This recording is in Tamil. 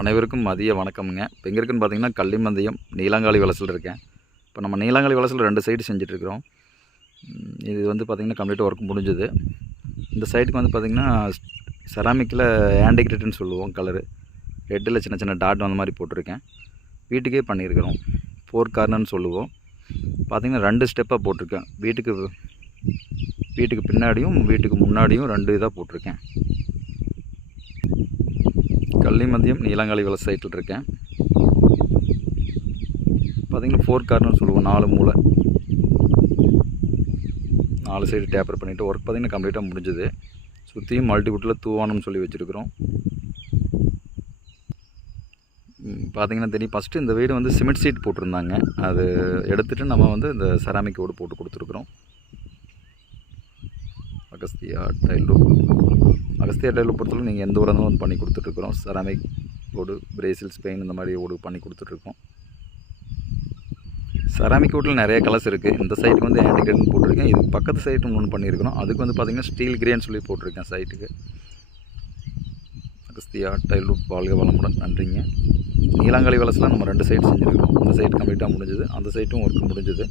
அனைவருக்கும் மதிய வணக்கம்ங்க. இப்போ எங்கே இருக்குன்னு பார்த்தீங்கன்னா கள்ளிமந்தயம் நீலாங்காளி வலசில் இருக்கேன். இப்போ நம்ம நீலாங்காளி வலசில் 2 சைடு செஞ்சிட்ருக்கிறோம். இது வந்து பார்த்திங்கன்னா கம்ப்ளீட்டாக ஒர்க் முடிஞ்சுது. இந்த சைடுக்கு வந்து பார்த்திங்கன்னா செராமிக்கில் ஆண்டிகிரேட்னு சொல்லுவோம் கலரு. ரெட்டில் சின்ன சின்ன டாட் அந்த மாதிரி போட்டிருக்கேன். வீட்டுக்கே பண்ணியிருக்கிறோம். 4 கார்னர்னு சொல்லுவோம். பார்த்திங்கன்னா 2 ஸ்டெப்பாக போட்டிருக்கேன். வீட்டுக்கு பின்னாடியும் வீட்டுக்கு முன்னாடியும் 2 இதாக போட்டிருக்கேன். கள்ளிமந்தயம் நீலாங்காளி வலசு சைட்டில் இருக்கேன். பார்த்திங்கன்னா 4 கார்னர் சொல்லுவோம். 4 மூலை 4 சைடு டேப்பர் பண்ணிவிட்டு ஒர்க் பார்த்திங்கன்னா கம்ப்ளீட்டாக முடிஞ்சுது. சுற்றியும் மல்டிவுட்டில் தூவானம்னு சொல்லி வச்சுருக்கிறோம். பார்த்திங்கன்னா தெரியும், ஃபஸ்ட்டு இந்த வீடு வந்து சிமெண்ட் சீட் போட்டிருந்தாங்க. அது எடுத்துகிட்டு நம்ம வந்து இந்த செராமிக் ஓடு போட்டு கொடுத்துருக்குறோம். அகஸ்தியா டைல் பொறுத்தவரை நீங்கள் எந்த ஊராக வந்து பண்ணி கொடுத்துட்ருக்குறோம். செராமிக் ஓடு, பிரேசில், ஸ்பெயின் இந்த மாதிரி ஓடு பண்ணி கொடுத்துட்ருக்கோம். செராமிக் ஓட்டில் நிறைய கலர்ஸ் இருக்குது. இந்த சைட்டுக்கு வந்து ஆண்டிகிரேட்னு போட்டிருக்கேன். இது பக்கத்து சைட்டு ஒன்று பண்ணியிருக்கிறோம். அதுக்கு வந்து பார்த்திங்கன்னா ஸ்டீல் கிரேன்னு சொல்லி போட்டிருக்கேன் சைட்டுக்கு. அகஸ்தியா டைல் வாழ்க வளமுடன். நன்றிங்க. நீலாங்காளி வலசில் நம்ம 2 சைடு செஞ்சுருக்கிறோம். இந்த சைட்டு கம்ப்ளீட்டாக முடிஞ்சுது, அந்த சைட்டும் ஒர்க் முடிஞ்சுது.